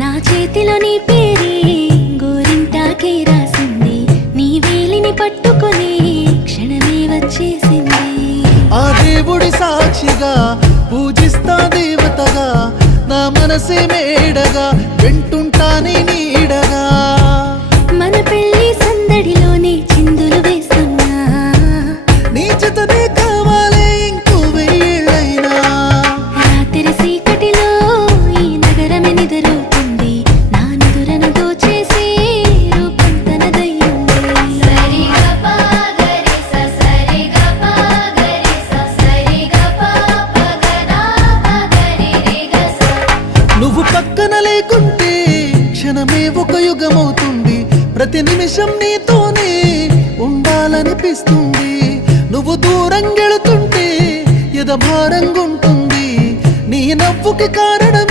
నా చేతిలో నీ పేరే గోరింటాకే రాసింది, నీ వేలిని పట్టుకొని క్షణమే వచ్చేసింది. ఆ దేవుడి సాక్షిగా పూజిస్తా దేవతగా, నా మనసే మేడగా వింటుంటానే నీడగా. మన పెళ్లి సందడిలోనే చిందులు వేస్తున్నా, నీ జతనే కావాలే ఇంకో వెయ్యేళ్ళైనా. రాత్రి చీకటిలో ఈ నగరమే నిద్రవుతుంది, నా నిదురను దోచేసి రూపం తనదయ్యింది. నువ్వు పక్కన లేకుంటే క్షణమే ఒక యుగమవుతుంది, ప్రతి నిమిషం నీతోనే ఉండాలనిపిస్తుంది. నువ్వు దూరం గెళుతుంటే ఎద భారంగుంటుంది, నీ నవ్వుకి కారణం